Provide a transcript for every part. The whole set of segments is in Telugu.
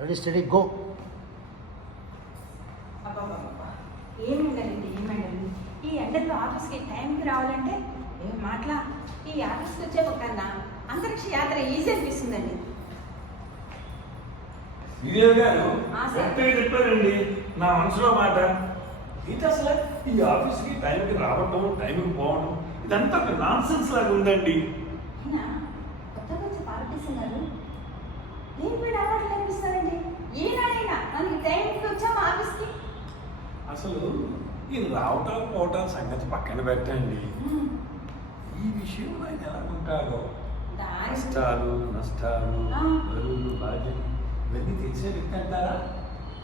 Ready steady go. ఏమండాలండి ఏమండాలి ఈ ఎండల్లో ఆఫీస్కి టైంకి రావాలంటే ఏం మాటలా ఈ ఆఫీస్కి వచ్చే కన్నా అంతరిక్ష యాత్ర ఈజీ అనిపిస్తుందండి. విజయ్ గారు సార్. చెప్పారండి నా మనసులో మాట. ఇది అసలు ఈ ఆఫీస్కి టైంకి రావటం టైంకి పోవడం ఇదంతా ఒక నాన్సెన్స్ లాగా ఉందండి. అయినా కొత్తగా వచ్చి పార్టీస్తున్నారు నేను కూడా అలవాట్లు అనిపిస్తానండి. ఏనాడైనా మనకి టైంకి వచ్చాము ఆఫీస్కి. అసలు ఈ రావటాలు పోవటాల సంగతి పక్కన పెట్టండి. ఈ విషయంలో ఆయన ఎలా ఉంటాడో కష్టాలు నష్టాలు బరువులు బాధ్యతలు ఇవన్నీ తెలిసే వ్యక్తి అంటారా?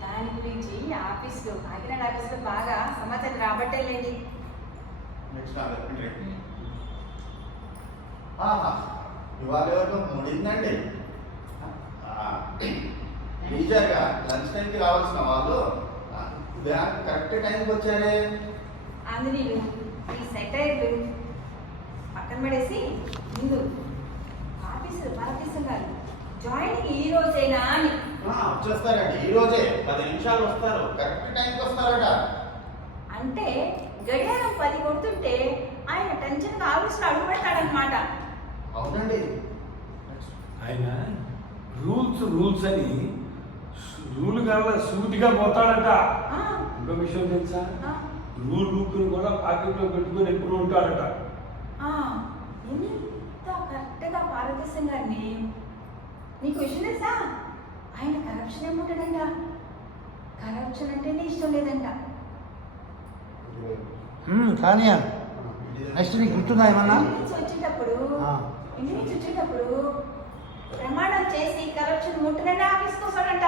దాని గురించి ఆఫీస్లో కాకినాడ ఆఫీస్లో బాగా సమాచారం రాబట్టేలేండి. ఇవాళ ఎవరికో ముడిందండి. టీచర్గా లంచ్ టైంకి రావాల్సిన వాళ్ళు బ్యాంక్ కరెక్ట్ టైంకి వచ్చారే. ఆంజనేయులు ఈ సెటైర్లు పక్కన పడేసి ముందు ఆఫీసు పార్టీస్తున్నారు జాయినింగ్ ఈ రోజేనా అని. వచ్చేస్తారండి ఈ రోజే 10 నిమిషాలు వస్తారు. కరెక్ట్ టైంకి వస్తారట. అంటే గడియారం 10 కొడుతుంటే ఆయన టెన్షన్గా ఆఫీస్లో అడుగు పెడతాడనమాట. అవునండి. ఆయన రూల్స్ అని రూల్ కల్లా సూటిగా పోతాడట. ఇంకో విషయం తెలుసా? రూల్ బుక్ను కూడా పాకెట్లో పెట్టుకుని ఎప్పుడు ఉంటాడట. ఎంత కరెక్ట్గా పార్వతీశం గారిని నీకు విషయం తెలుసా? ఆయన కరప్షన్ ఏముంటాడంట. కరప్షన్ అంటేనే ఇష్టం లేదంట. కానీ నెక్స్ట్ నీకు గుర్తుందా ఏమన్నా? ఇంటి నుంచి వచ్చేటప్పుడు ప్రమాణం చేసి కరప్షన్ ముట్టనంటే ఆఫీస్కి వస్తాడంట.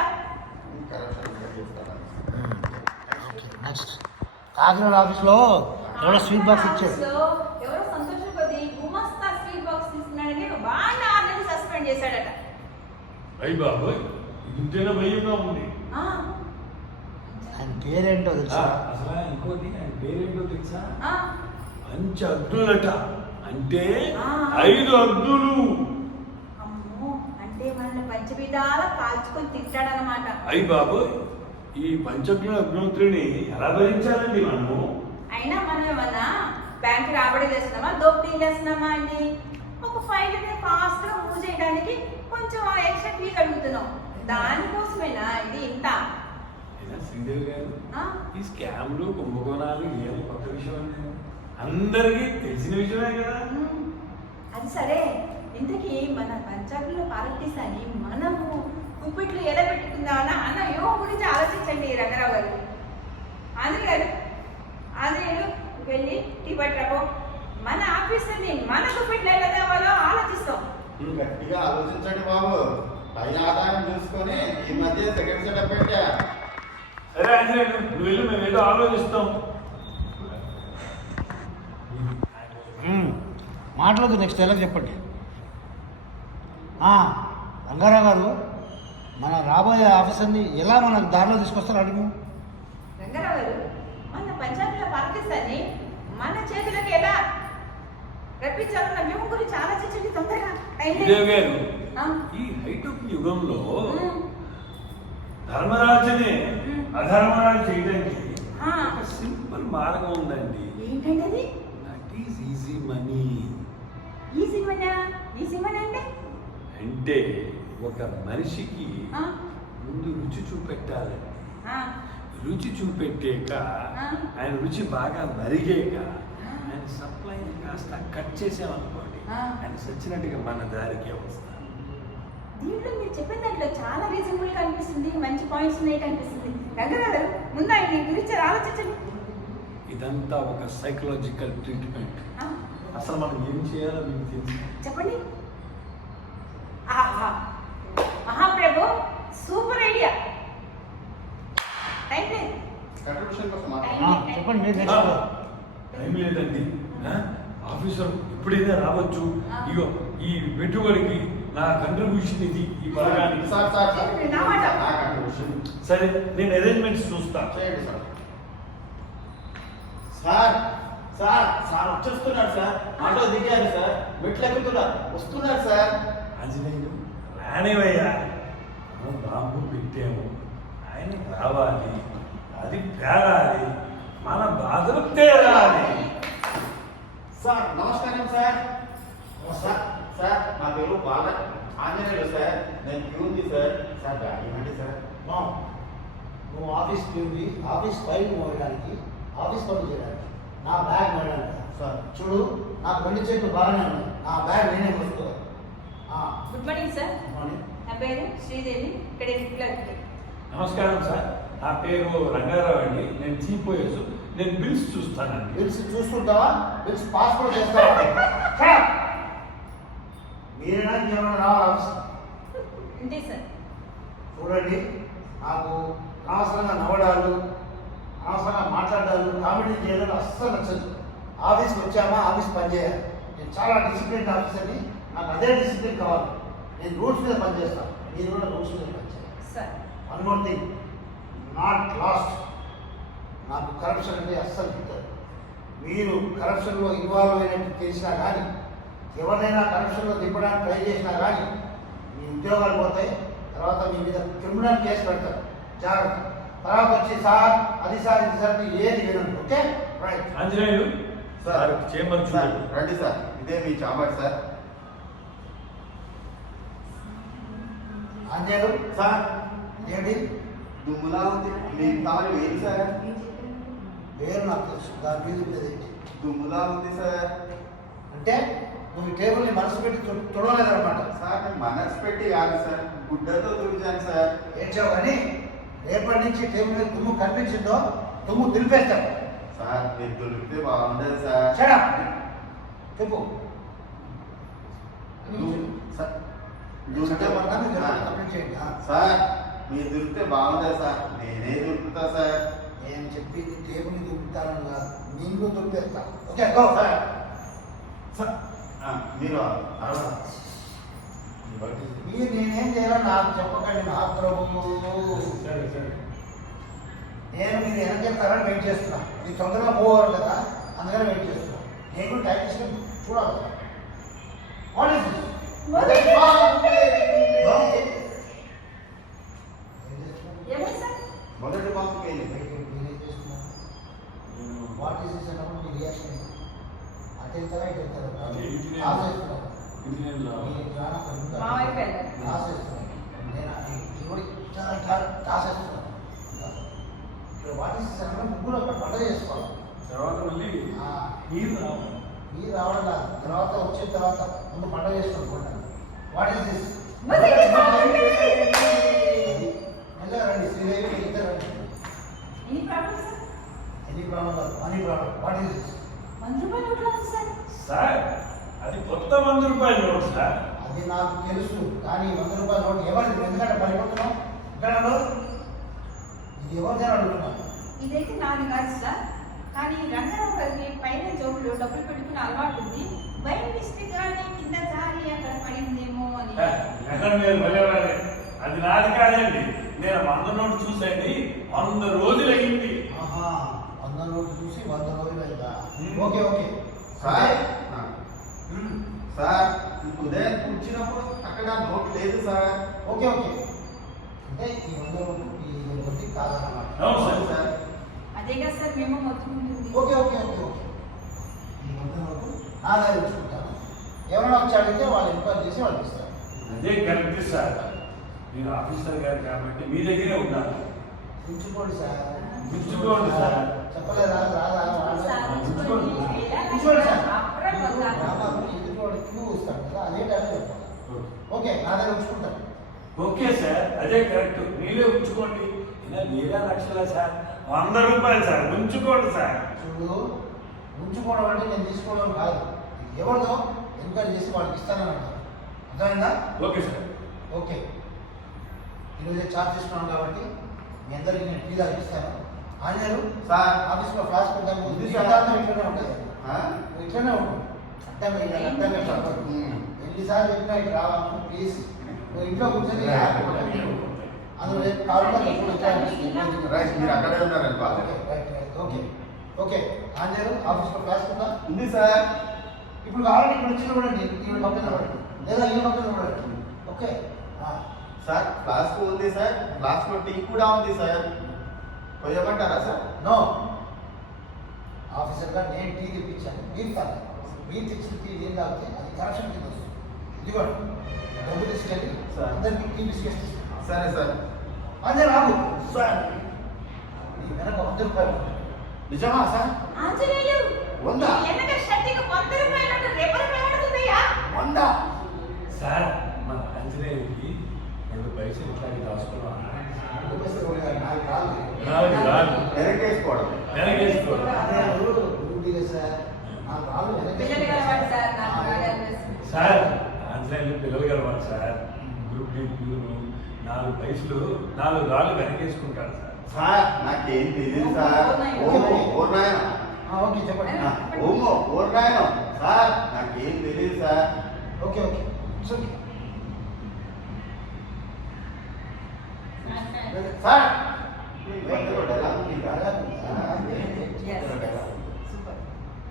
నెక్స్ట్ కాకినాడ ఆఫీస్లో ఎవరో స్వీట్ బాక్స్ ఇచ్చాడు. ఎవరో సంతోషం కొద్ది గుమస్తా స్వీట్ బాక్స్ తీసుకున్నాడని బాగా 6 నెలలు సస్పెండ్ చేశాడట. అయ్యి బాబోయ్ ఇంతేనా భయంగా ఉంది. ఆయన పేరేంటో తెలుసా? అసలు ఇంకోటి ఆయన పేరేంటో తెలుసా? ఆ, పంచ అగ్నులట. అంటే ఆ. 5 అగ్నులు. అమ్మో అంటే మనల్ని పంచవిధాల కాల్చుకొని తింటాడనమాట. అయ్యి బాబోయ్ ఈ పంచగ్నుల అగ్నోత్రిని ఎలా భరించాలండి మనము? అయినా మనం ఏమన్నా బ్యాంక్ రాబడి చేస్తున్నామా దోపిడీ చేస్తున్నామా అండి? ఒక ఫైల్ని ఫాస్ట్గా మూవ్ చేయడానికి కొంచెం ఎక్స్ట్రా ఫీ అడుగుతున్నాం. దానికోసమేనా ఇది ఇంత? అయినా శ్రీదేవి గారు ఆ? ఈ స్కామ్లు కుంభకోణాలు ఏమో కొత్త విషయం అండి. అందరికీ తెలిసిన విషయమే కదా. అది సరే ఇంతకీ మన పంచాయతీలో పార్టీసాని మనము కుప్పిట్లు ఎలా పెట్టుకుందామన్నా అన్న యోగ గురించి ఆలోచించండి రంగారావు గారు. ఆంజనేయులు వెళ్ళి టీ పట్టరాపో. మన ఆఫీసర్ని మన కుప్పిట్లు ఎలా తేవాలో ఆలోచిస్తాం. గట్టిగా ఆలోచించండి బాబు. పైన ఆదాయం చూసుకొని ఈ మధ్య సెకండ్ సెటప్ పెట్టా. సరే ఆంజనేయులు నువ్వు వెళ్ళి మేము ఏదో ఆలోచిస్తాం. మాట్లాడదు నెక్స్ట్ ఎలా చెప్పండి. రంగారావు గారు మన రాబోయే ఆఫీసర్ని ఎలా మన దారిలో తీసుకొస్తారు అడుగు. రంగారావు గారు మన పంచాయతీలో పార్టీసాన్ని మన చేతులకు ఎలా రప్పించాలన్న వ్యూహం గురించి ఆలోచించండి తొందరగా. శ్రీదేవి గారు ఈ హైటెక్ యుగంలో ధర్మరాజునే అధర్మరాజు చేయడానికి ఒక సింపుల్ మార్గం ఉందండి. ఏంటంటే అది? That is easy money. Easy money అంటే ఒక మనిషికి ముందు రుచి చూపెట్టాలండి. రుచి చూపెట్టాక ఆయన రుచి బాగా మరిగాక ఆయన సప్లైని కాస్త కట్ చేసామనుకోండి ఆయన సచ్చినట్టుగా మన దారికి వస్తాం. దీంట్లో మీరు చెప్పిన దాంట్లో చాలా రీజనబుల్ గా అనిపిస్తుంది. మంచి పాయింట్స్ ఉన్నాయి అనిపిస్తుంది. రంగారావు గారు ముందు ఆయన గురించి ఆలోచించండి. ఇదంతా ఒక సైకలాజికల్ ట్రీట్మెంట్. అసలు మనం ఏం చేయాలో మీకు తెలుసు? చెప్పండి. ఆహా మహాప్రభు సూపర్ ఐడియా. టైం లేదు. కంట్రిబ్యూషన్ కోసం చెప్పండి మీరు టైం లేదండి. ఆఫీసర్ ఎప్పుడైనా రావచ్చు. ఇగో ఈ పెట్టుబడికి నా కంట్రిబ్యూషన్ ఇది ఈ పథకానికి. సరే నేను అరేంజ్మెంట్స్ చూస్తా. చేయండి సార్. సార్ సార్ సార్ వచ్చేస్తున్నాడు సార్. ఆటో దిగారు సార్. మెట్లు ఎక్కుతున్నారు. వస్తున్నారు సార్. ఆంజనేయులు రానివయ్యా మనం బాంబు పెట్టాము, ఆయన రావాలి, అది పేరాలి, మన బాధలు తేరాలి. సార్ నమస్కారం సార్. సార్ సార్ నా పేరు బాల ఆంజనేయులు సార్. నేను ప్యూన్ది సార్. సార్ బ్యాగ్ ఇవ్వండి సార్. నువ్వు ఆఫీస్ ఉంది, ఆఫీస్ ఫైల్ మోయడానికి, ఆఫీస్ పనులు చేయడానికి, నా బ్యాగ్ మోయడానికి. సార్ చూడు, నాకు 2 చేతులు బాగానే ఉన్నాయి, నా బ్యాగ్ నేనే మోసుకోవాలి. Good morning sir. మార్నింగ్. నా పేరు శ్రీదేవి, ఇక్కడ ఇంట్లో. నమస్కారం సార్, నా పేరు రంగారావు అండి. నేను చీఫ్ ఓఎస్. నేను బిల్స్ చూస్తానండి. బిల్స్ చూసుకుంటావా? బిల్స్ పాస్పోర్ట్ చేస్తావా? మీరేనా ఇంకేమైనా రావాలి ఆఫీస్? అంతే సార్. చూడండి, నాకు అనవసరంగా నవ్వడాలు, అనవసరంగా మాట్లాడాలు, కామెడీ చేయడం అస్సలు నచ్చదు. ఆఫీస్కి వచ్చామా, ఆఫీస్ పని చేయాలి. నేను చాలా డిసిప్లిన్ ఆఫీసర్ని, నాకు అదే డిసిప్లిన్ కావాలి. నేను రూల్స్ మీద పనిచేస్తాను, మీరు కూడా రూల్స్ మీద పనిచేయాలి. Sir one more thing, not lost. నాకు కరప్షన్ అంటే అస్సలు పెట్టారు. మీరు కరప్షన్లో ఇన్వాల్వ్ అయినట్టు తెలిసినా కానీ, ఎవరినైనా కరప్షన్లో దింపడానికి ట్రై చేసినా కానీ మీ ఉద్యోగాలు పోతాయి. తర్వాత మీ మీద క్రిమినల్ కేసు పెడతారు, జాగ్రత్త. తర్వాత వచ్చి సార్ అది సార్ ఇది సార్ ఏది వినండి. Okay right. Anjaneyulu sir chamber sir చూడండి. రండి సార్. ఇదే మీ చాంబర్ సార్. అంజేలు సార్ ఏంటి దుమ్ములా ఉంది, మీకు కావాలి ఏంటి సార్? పేరు నాకు తెలుసు, దాని మీద ఉండేది ఏంటి? దుమ్ములా ఉంది సార్. అంటే నువ్వు ఈ టేబుల్ని మనసు పెట్టి తుడవలేదన్నమాట. సార్ నేను మనసు పెట్టి కాదు సార్, గుడ్డతో తుడిచాను సార్. ఏడ్చావు కానీ రేపటి నుంచి టేబుల్ మీద దుమ్ము కనిపించిందో దుమ్ము దులిపేస్తావు. సార్ మీరు దొరికితే బాగుండదు సార్. సరే చెప్పు. సార్ కంప్లీట్ చేయండి. సార్ మీరు దొరికితే బాగుండదు సార్, నేనే దొరుకుతా సార్. నేను చెప్పింది టేబుల్ని దులుపుతాను కాదు, నీళ్ళు దులిపేస్తా. Okay go. సార్ సార్ మీరు మీరు నేనేం చేయాలో నాకు చెప్పకండి మహాప్రభు. సరే సరే. నేను మీరు ఏం చెప్తారని వెయిట్ చేస్తున్నా. మీరు తొందరగా పోవాలి కదా, అందుకని వెయిట్ చేస్తున్నా. నేను కూడా టైం తీసుకొని చూడాలి. What is this? ఏమై సార్? మొదటి బాంబుకి వెళ్ళి వాట్ ఈస్ దిస్ అన్నప్పుడు మీ రియాక్షన్ అటు వెళ్తారా ఇటు వెళ్తారా? ఇంజనీర్. ఆశిస్తున్నాను. ఇంజనీర్లో మా వైపు వెళ్ళాలి. ఆశిస్తున్నాను. నేను ఇప్పుడు ఆశిస్తున్నాను. ఇక్కడ వాట్ ఈస్ దిస్ అన్నప్పుడు ముగ్గురు అక్కడ పండుగ చేసుకోవాలి. తర్వాత మళ్ళీ మీరు రావాలి. మీరు రావడం కాదు, తర్వాత వచ్చిన తర్వాత ముందు పండుగ చేసుకుంటున్నాను. What is this? ఎలా రండి శ్రీదేవి, ఇద్దరు రండి. Any problem sir? Any problem కాదు, money problem. What is this? 100 రూపాయలు నోట్లు ఉంది సార్. సార్ అది కొత్త 100 రూపాయల నోట్ సార్. అది నాకు తెలుసు, కానీ 100 రూపాయల నోటు ఎవరిది? ఎందుకంటే పడిపోతున్నాం ఇక్కడ. ఇది ఎవరిది అని అడుగుతున్నాను. ఇదైతే నాది కాదు సార్, కానీ రంగారావు గారికి పైన జోబులో డబ్బులు పెట్టుకునే అలవాటు ఉంది. బై మిస్టేక్ గానీ కింద జారి అక్కడ పడిందేమో అని. ఎక్కడ మీరు వెళ్ళాలి? అది నాది కాదండి. నేను 100 నోటు చూసండి 100 రోజులు అయింది. ఆహా, 100 నోటు చూసి 100 రోజులు అయిందా? ఓకే ఓకే సార్ సార్ ఉదయం కూర్చున్నప్పుడు అక్కడ నోట్ లేదు సార్. Okay okay. అంటే ఈ 100 నోటు ఈ కొద్ది కాదన్నమాట. అవును సార్. సార్ అదే కదా సార్ మేము మొత్తం ఉంటుంది. Okay okay okay okay. ఈ 100 నోటు నా దగ్గర ఉంచుకుంటాను. ఎవరైనా వచ్చి అడిగితే వాళ్ళు ఎంక్వైరీ చేసి వాళ్ళు ఇస్తారు. అదే కరెక్ట్ సార్. మీరు ఆఫీసర్ గారు కాబట్టి మీ దగ్గరే ఉండాలి. ఉంచుకోండి సార్. ఉంచుకోండి సార్. చెప్పలేదా? రాదా? సార్, ఉంచుకోండి. ఉంచుకోండి సార్. అప్పుడే వద్దాను. ఎదుటి క్యూ ఇస్తాను కదా, అదే టైం చెప్పాలి. ఓకే, నా దగ్గర ఉంచుకుంటాను. ఓకే సార్, అదే కరెక్ట్. మీరే ఉంచుకోండి. ఇలా మీరే లక్షలా సార్? 100 రూపాయలు సార్, ఉంచుకోండి సార్. చూడు, ఉంచుకోవడం అంటే నేను తీసుకోవడం కాదు, ఎవరిదో ఎంక్వైరీ చేసి వాళ్ళకి ఇస్తానని అంటారు. అర్థమైందా? Okay sir. ఓకే, ఈరోజే ఛార్జ్ తీసుకున్నాను కాబట్టి మీ అందరికీ నేను టీ ఇస్తాను. ఆంజనేయులు సార్ ఆఫీస్లో ఫ్లాష్ పెడతాము. ఉంది ఇది సార్. సాధారణం ఇట్లనే ఉంటుంది. ఆ? నువ్వు ఇట్లనే ఉంటుంది. అర్థంగా ఇలా అర్థంగా చెప్పదు. ఎన్నిసార్లు చెప్పినా ఇటు రావాము ప్లీజ్. నువ్వు ఇంట్లో కూర్చొని అందులో కాకుండా రైట్ మీరు అక్కడే ఉన్నారండి బాగా. Okay okay. ఆంజనేయులు ఆఫీస్లో ఫ్లాష్ పెడతా ఉంది సార్. ఇప్పుడు కావాలంటే ఇక్కడ వచ్చి చూడండి, ఈ పక్కన పడండి లేదా ఈ పక్కన పడండి. ఓకే సార్ ఫ్లాస్క్ ఉంది సార్, ఫ్లాస్క్ లో టీ కూడా ఉంది సార్. పోయమంటారా సార్? నో, ఆఫీసర్గా నేను టీ తెప్పించాను, మీరు కాదు. మీరు తెచ్చిన టీ ఏం తాగితే అది కరప్షన్ కింద వస్తుంది. ఇదిగోండి, డబ్బు తీసుకెళ్ళి సార్. అందరికీ టీ బిస్కెట్స్ ఇస్తాను. సరే సార్. అదే రాదు సార్, ఈ వెనక 100 రూపాయలు. నిజమా సార్? ఆంజనేయులు, వందా? ఈ వెనక షర్టికి 100 రూపాయలు అంటే రెపరెపలాడుతుందయ్యా. 100. సార్ మన ఆంజనేయుడికి 2 పైసలు ఇట్లాగే దాచుకున్నాం. నాకు రాదు. రాదు వెనకేసుకోవడం. వెనకేసుకో. డ్యూటీగా సార్, నాకు రాదు. పిల్లలు కలవాడు సార్, నాకు బాగా అనిపిస్తుంది. సార్ ఆంజనేయులు పిల్లలు గలవాలి సార్. గ్రూప్ డి ప్యూను 4 పైసలు 4 రాళ్ళు వెనకేసుకుంటాడు సార్. సార్ నాకేం తెలియదు సార్. ఓమో ఓర్నాయన. ఓకే చెప్పండి. ఓమో ఓర్నాయన. సార్ నాకేం తెలియదు sir. Okay okay it's okay. Sir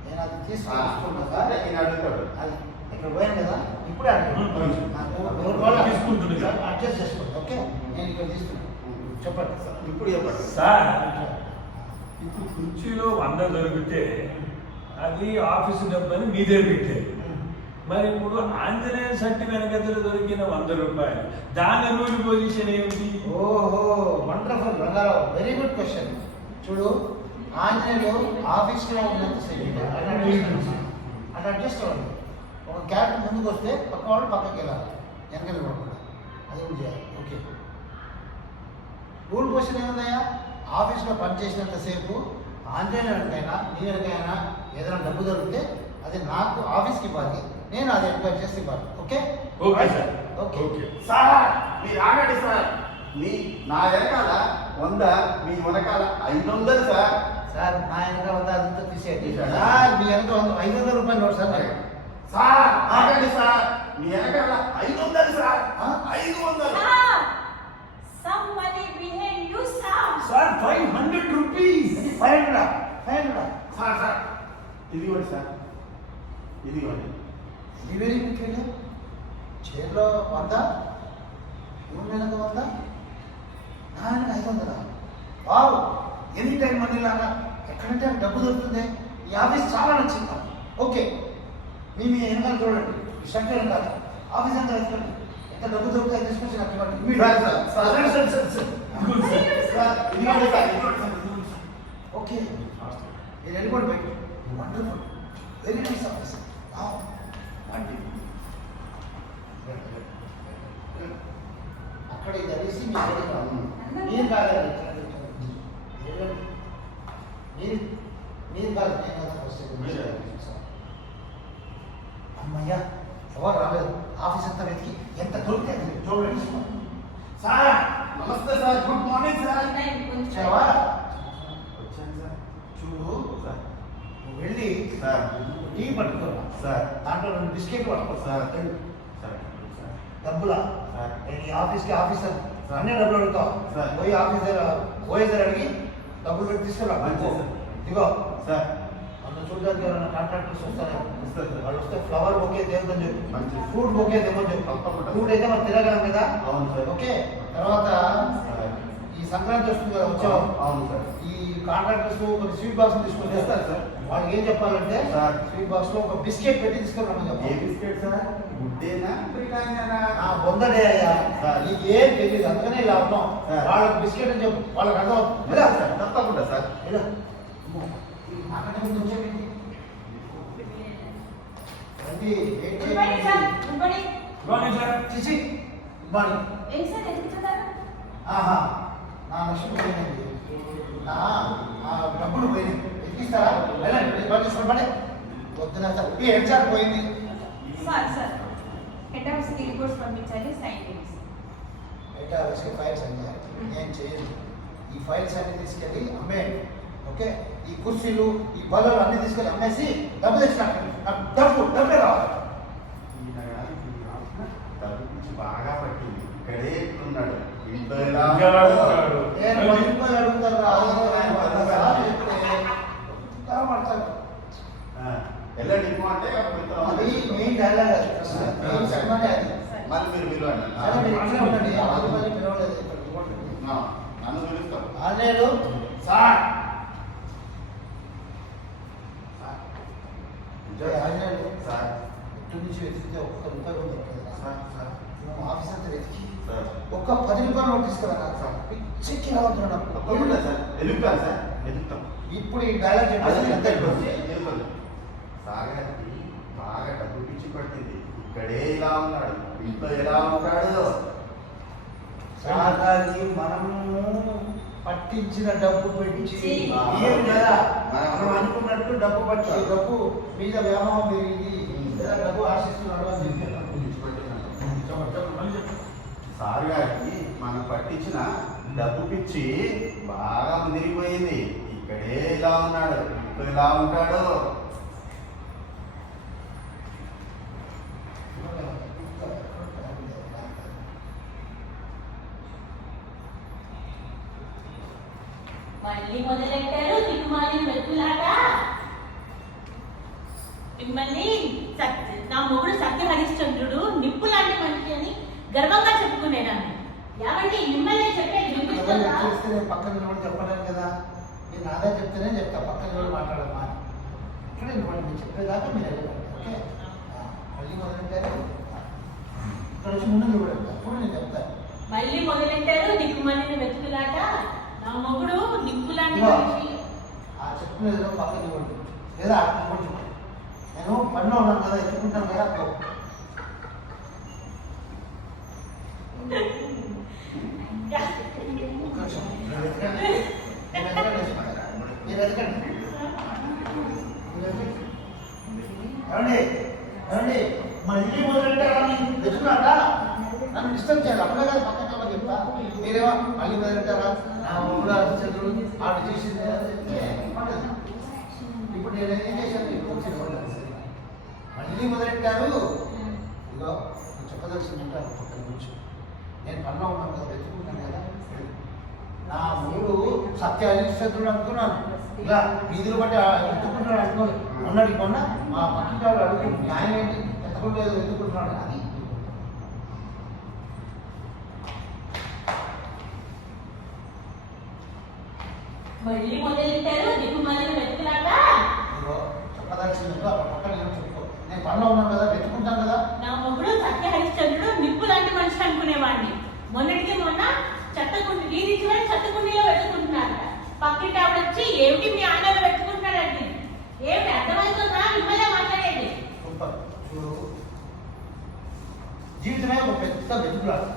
నేను అది తీసుకున్నా సార్. నేను అడుగుతాడు. అది ఇక్కడ పోయాను కదా, ఇప్పుడే తీసుకుంటుంది సార్. అడ్జస్ట్ చేసుకోండి. ఓకే, నేను ఇక్కడ తీసుకున్నాను. చెప్పండి సార్. ఇప్పుడు చెప్పండి. సార్ ఇప్పుడు కుర్చీలో 100 దొరికితే అది ఆఫీసు డబ్బు అని మీ దగ్గర పెట్టారు. మరి ఇప్పుడు ఆంజనేయ సట్టి వెనకతలు దొరికిన 100 రూపాయలు, దాని రూల్ పొజిషన్ ఏమిటి? ఓహో, wonderful Rangarao, very good question. చూడు, ఆంజనేయులు ఆఫీస్లో ఉన్నంతసేపు అటు అడ్జస్ట్ అవ్వండి. ఒక క్యారెక్టర్ ముందుకు వస్తే పక్క వాళ్ళు పక్కకి వెళ్ళాలి, వెనకలు కూడా అది కూడా చేయాలి. ఓకే, రూల్ క్వశ్చన్ ఏముందయ్యా? ఆఫీస్లో పనిచేసినంతసేపు ఆంజనేయుడికైనా నీ వెనకైనా ఏదైనా డబ్బు దొరికితే అది నాకు ఆఫీస్కి ఇవ్వాలి, నేను అది ఎంక్వైరీ చేసి ఇవ్వాలి. Okay okay sir. Okay okay sir మీరు ఆగండి సార్. మీ నా వెనకాల 100, మీ వెనకాల 500 సార్. సార్, నా వెనక వద్ద అదంతా తీసేయండి. తీసేయండి. సార్, మీ వెనక 500 రూపాయలు నోట్ సార్. సార్ ఆగండి సార్. మీ వెనకాల 500 సార్. ఆ? 500. Sir, somebody behind you, sir. Sir 500 rupees. 500 sir sir ఇదిగోండి సార్, ఇదిగోండి. ఇది వెరీ గుడ్. చైర్లో 100, రూమ్ వెనక 100, నా వెనక 500. వావ్, ఎనీ టైం మనీ లాగా ఎక్కడంటే అక్కడ డబ్బు దొరుకుతుంది. ఈ ఆఫీస్ చాలా నచ్చింది నాకు. ఓకే, మీ వెనకాల చూడండి, ఈ స్ట్రక్చర్ కాదు, ఆఫీస్ అంతా వెతకండి. ఎంత డబ్బు దొరుకుతాయి తీసుకొచ్చి నాకు ఇవ్వండి. Sir, sir, sir, sir, sir. Sir, ఇదిగోండి సార్, ఇదిగోండి సార్. ఓకే, మీరు వెళ్ళిపోండి బయట. Wonderful, very nice office. అక్కడ ఇది అనేసి మీరు కాదండి, మీరు కాదు, నేను కదా ఫస్ట్. అమ్మయ్యా, ఎవరు రాలేదు. ఆఫీస్ అంతా వెతికి ఎంత దొరికితే అది చూడండి. సార్ నమస్తే సార్, గుడ్ మార్నింగ్ సార్. వచ్చావా? వచ్చాను సార్. చూడు, సార్ నువ్వు వెళ్ళి సార్ టీ పట్టుకోరా. సార్ దాంట్లో 2 బిస్కెట్ పట్టుకో సార్ వెళ్ళు. సార్ సార్ డబ్బులా? సార్. నేను ఈ ఆఫీస్కి ఆఫీసర్, అన్నీ డబ్బులు అడుగుతావు. సార్. పోయి ఆఫీసర్ ఓఎసర్ అడిగి డబ్బులు పెట్టి తీసుకురా. మంచిది సార్. ఇదిగో, సార్ అన్న చూడడానికి ఎవరైనా కాంట్రాక్టర్స్ వస్తారా? వస్తారు సార్. వాళ్ళు వస్తే ఫ్లవర్ బొకే తేవద్దని చెప్పు, మంచిది. ఫ్రూట్ బొకే తేవని చెప్పు. తప్పకుండా. ఫ్రూట్ అయితే మనం తిరగలం కదా. అవును సార్. ఓకే, తర్వాత సార్. ఈ సంక్రాంతి వస్తుంది కదా, వచ్చావు. అవును సార్. ఈ కాంట్రాక్టర్స్ కొన్ని స్వీట్ బాక్స్ తీసుకొని తెస్తారు సార్. వాళ్ళకి ఏం చెప్పాలంటే సార్. స్వీట్ బాక్స్ లో ఒక బిస్కెట్ పెట్టి తీసుకురమ్మని ఏ చెప్పాలి. Biscuit sir? గుడ్డేనా బ్రిటానియానా? బొందడే అయ్యా, సార్. నీకు ఏం తెలియదు, అందుకనే ఇలా ఉన్నాం. సార్. వాళ్ళకి బిస్కెట్ అని చెప్పు, వాళ్ళకి అర్థం. ఇలా సార్, తప్పకుండా సార్. అక్కడ ముందు వచ్చేది రండి, వెయిట్ Good morning, sir. చేయండి. Good morning. Morning sir. చిచి, గుడ్ మార్నింగ్. ఏం సార్ ఎదుగుతున్నారు? ఆహా, నా లక్ష్యం పోయింది. నా డబ్బులు పోయింది. ఎక్కిస్తారా? వెళ్ళండి, పడే వద్దున సార్, ఈ హెడ్చార్ పోయింది. సార్ హెడ్ ఆఫీస్కి రిపోర్ట్స్ పంపించాలి, సైన్ చేయండి. హెడ్ ఫైల్స్ అన్నీ నేను చేయను. ఈ ఫైల్స్ అన్ని తీసుకెళ్ళి అమ్మేయండి. ఓకే, ఈ కుర్చీలు, ఈ బల్లలు అన్ని తీసుకెళ్ళి అమ్మేసి డబ్బు తెచ్చినట్టు. నాకు డబ్బే కావాలి. డబ్బు గురించి బాగా పట్టింది. ఇక్కడే ఎట్లున్నాడు, ఇంట్లో ఎలా ఇంకా ఉన్నాడు? ఉన్నాడు. నేను 10 రూపాయలు అడుగుతాను రా. ఆయన 100 సార్లు చెప్తే ఇంకా పడతాడు. ఎలా డిపో అంటే అది మెయిన్ డైలాగ్, అది మెయిన్ సినిమానే అది. సరే. మళ్ళీ మీరు పిలవండి. సరే, మీరు ఇక్కడే ఉండండి. రాజుగారిని పిలవలేదు, ఇక్కడ ఇవ్వండి. నన్ను పిలుస్తాం. ఆంజనేయులు సార్ ఆంజనేయులు సార్ ఇటు నుంచి వెతికితే ఒక్క రూపాయి కూడా దొరకదు సార్ సార్ నువ్వు ఆఫీస్ అంతా వెతికి సార్ ఒక్క 10 రూపాయలు నోట్ తీసుకురా సార్ పిచ్చికి రావుతున్నాడు తప్పకుండా సార్ వెతుకుతాను సార్ వెతుకుతాం. ఇప్పుడు ఈ డైలాగ్ చెప్పేసి ఎంత అయిపోతుంది సార్ గారికి బాగా డబ్బు పిచ్చి పట్టింది. ఇక్కడే ఇలా ఉన్నాడు, ఇంట్లో ఎలా ఉంటాడు. సార్ గారికి మనము పట్టించిన డబ్బు పెట్టి ఆ. ఇయ్యం కదా మనం మనం అనుకున్నట్టు డబ్బు పట్టి డబ్బు మీద వ్యామోహం పెరిగింది లేదా డబ్బు ఆశిస్తున్నాడు అని చెప్పాను పిచ్చి పట్టిందంట. సార్ గారికి మనం పట్టించిన డబ్బు పిచ్చి బాగా ముదిరిపోయింది. ఇక్కడే ఇలా ఉన్నాడు, ఇంట్లో ఎలా ఉంటాడు. మళ్ళీ మొదలెట్టారు దిక్కుమాలిన వెతులాట. మిమ్మల్ని నా మొగుడు సత్య హరిశ్చంద్రుడు నిప్పు లాంటి మనిషి అని గర్వంగా చెప్పుకునేదాన్ని. ఏమంటే మిమ్మల్ని చెప్పేది వినిపిస్తుందా? చేస్తే నేను పక్కన నిలబడి చెప్పలేను కదా నేను నాదే చెప్తేనే చెప్తా పక్కన నిలబడి మాట్లాడమ్మా ఇక్కడ నిలబడి నేను చెప్పేదాకా మీరు వెళ్ళండి ఓకే మళ్ళీ మొదలెట్టారు ఇక్కడ వచ్చి ముందు నిలబడి అప్పుడు నేను చెప్తాను మళ్ళీ మొదలెట్టారు దిక్కుమాలిన వెతుకులాట. నా మొగుడు నిప్పు లాంటి ఇదిగో. మనిషి. ఆ చెప్పినదిలో పక్కన నిలబడి లేదా కొంచెం నేను పనిలో ఉన్నాను కదా ఎత్తుకుంటాను కదా అప్పుడు ఒక్క నిమిషం. మీరు వెతకండి. మీరు వెతకండి. ఏమండి ఏమండి మళ్ళీ మొదలెట్టారా వెతుకున్నారా నన్ను డిస్టర్బ్ చేయాలి అప్పుడే కాదు పక్కన చెప్తా మీరేమో మళ్ళీ మొదలెట్టారా నా ఊళ్ళో చంద్రుడు ఆడు చేసింది ఇప్పుడు నేను ఏం చేశాను ఇప్పుడు మళ్ళీ మొదలెట్టారు ఇదిగో చెప్పదలసింది ఉంటారు పక్కన నుంచి నేను పనిలో ఉన్నాను కదా వెతుకుంటాను కదా నా మూడు సత్య హరిశ్చంద్రుడు అనుకున్నాను ఇలా వీధులు బట్టి వెతుకుంటున్నాడు అనుకోని మొన్నటి మొన్న మా పక్కింటి వాళ్ళు అడుగుతుంది న్యాయం ఏంటి ఎత్తకుండా వెతుకుంటున్నాడు అని మళ్ళీ మొదలెట్టారు దిక్కుమాలిన వెతుకులాట. ఇదిగో చెప్పదలసింది పక్కన నేను చెప్పుకో నేను పనిలో ఉన్నాను కదా వెతుకుంటాను కదా నా మొగుడు సత్య హరిశ్చంద్రుడు నిప్పు లాంటి మనిషి అనుకునేవాడిని. మొన్నటికి మొన్న చెత్తకుండి వీధి చివరి చెత్తకుండీలో వెతుకుంటున్నారట. పక్కింటి ఆవిడ వచ్చి ఏమిటి మీ ఆయనలో వెతుకుంటున్నాడండి. ఏమిటి అర్థమవుతుందా? మిమ్మల్నే మాట్లాడేది. సూపర్ చూడు జీవితమే ఒక పెద్ద వెతుకులాడు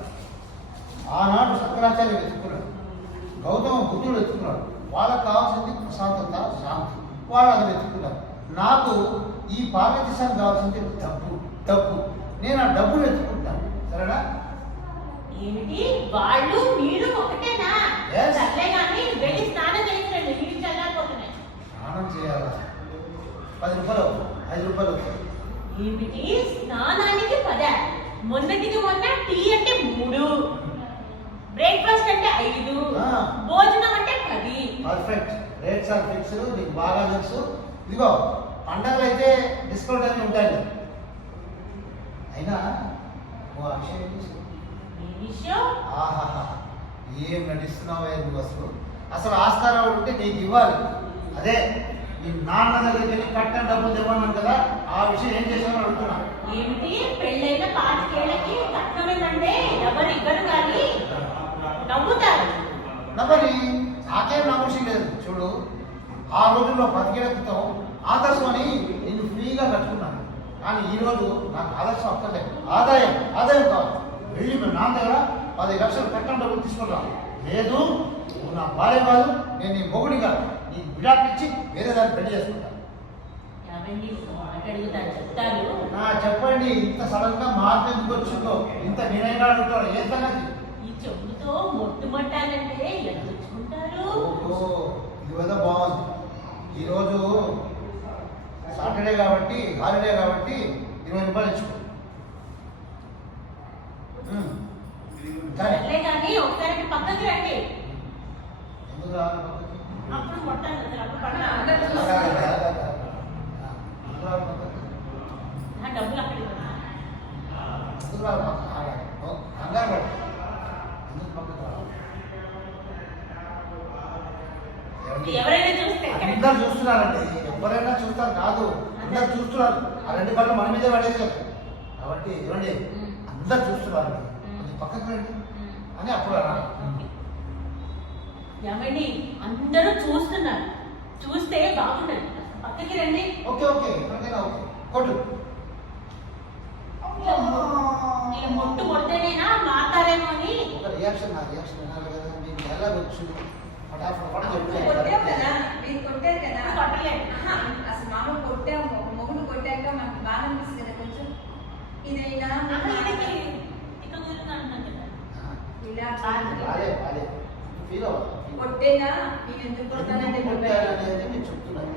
ఆనాడు శంకరాచార్య వెతుకున్నాడు గౌతమ బుద్ధుడు వెతుకున్నాడు వాళ్ళకు కావాల్సింది ప్రశాంతత శాంతి వాళ్ళు అది వెతుకున్నారు నాకు ఈ పార్వతీశానికి కావాల్సింది డబ్బు డబ్బు నేను ఆ డబ్బు వెతుకుంటాను సరేనా ఏమిటి వాళ్ళు మీరు ఒకటేనా? Yes. సర్లే కానీ వెళ్ళి స్నానం చేసిరండి, నీళ్ళు చల్లారిపోతున్నాయి. స్నానం చేయాలా 10 రూపాయలు అవుతుంది 5 రూపాయలు అవుతుంది ఏమిటి స్నానానికి 10? మొన్నటికి మొన్న టీ అంటే 3, బ్రేక్ఫాస్ట్ అంటే 5, ఆ. భోజనం అంటే 10. పర్ఫెక్ట్ రేట్స్ ఆర్ ఫిక్స్ నీకు బాగా తెలుసు ఇదిగో పండగలు అయితే డిస్కౌంట్ అని ఉంటాయి అయినా ఓ అక్షయం ఏం చేసావు? ఈ విషయం ఆహాహా ఏం నటిస్తున్నావే నువ్వు అసలు ఆస్కారం ఉంటే నీకు ఇవ్వాలి అదే నీ నాన్న దగ్గరికి వెళ్ళి కట్టిన డబ్బులు ఇవ్వన్నాను కదా ఆ విషయం ఏం చేసామో అడుగుతున్నా ఏమిటి పెళ్ళైన 5 ఏళ్ళకి కట్నమేనంటే ఎవరు ఇవ్వరు కానీ నవ్వుతారు. నవ్వని నాకేం నమ్మకం లేదు చూడు ఆ రోజుల్లో 10 ఏళ్ల క్రితం ఆదర్శం అని నేను ఫ్రీగా కట్టుకున్నాను కానీ ఈ రోజు నాకు ఆదర్శం అక్కర్లేదు ఆదాయం కావాలి వెళ్ళి మీ నాన్న దగ్గర 10 లక్షలు కట్టడం డబ్బులు తీసుకుంటాను లేదు నువ్వు నా భార్య కాదు నేను నీ మొగుడి కాదు నీకు విడాకులు ఇచ్చి వేరే దాన్ని పెళ్లి చేసుకుంటాను ఏమండి మాట అడుగుతారు చెప్తారు. చెప్పండి ఇంత సడన్ గా మార్పు ఎందుకు వచ్చిందో ఇంత వినయంగా అడుగుతారు ఏ సంగతి ఈ చెవులతో మొట్టుమంటానంటే ఎంత తెచ్చుకుంటారు? ఓహో ఇది వల్ల బాగుంది ఈరోజు సాటర్డే కాబట్టి హాలిడే కాబట్టి 20 రూపాయలు ఇచ్చుకో సర్లే కానీ ఒకసారి పక్కకి రండి. ఎందుకు రావాలి పక్కకి? అప్పుడు మొట్టాను అప్పుడు పక్కన ఎందుకు రావాలి పక్కకి? నా డబ్బులు అక్కడికి ఎందుకు రావాలి పక్కకి? ఎవరైనా చూస్తే అందరు చూస్తున్నారండి, ఎవరైనా చూస్తారు కాదు, అందరు చూస్తున్నారు. ఆ రెండు కళ్ళు మన మీదే పడేసారు కాబట్టి ఏమండి అందరు చూస్తున్నారు, కొంచెం పక్కకు రండి అని అప్పుడు అన్నారు. ఏమండి అందరూ చూస్తున్నారు, చూస్తే బాగుండదు, పక్కకి రండి. ఓకే ఓకే ఎక్కడికైనా ఓకే కొట్టు. ఇలా మొట్టు కొడితేనేనా మాతారేమో అని. ఒక రియాక్షన్ నా రియాక్షన్ వినాలి కదా, మీకు ఎలా వచ్చు ఫటాఫట్ పడ కొట్టాం కదా, మీరు కొట్టారు కదా. కొట్టలేదు. ఆహా, అసలు మామూలు కొట్టాము, మొగుడు కొట్టాక మనకు బాగా అనిపిస్తుంది కదా కొంచెం. ఇదైనా ఇక్కడ కూర్చుని అంటున్నాను కదా. ఇలా బాలే బాలే ఫీల్ అవ్వాలి. కొట్టేనా నేను ఎందుకు కొడతానంటే కొట్టారనేది నేను చెప్తున్నాను.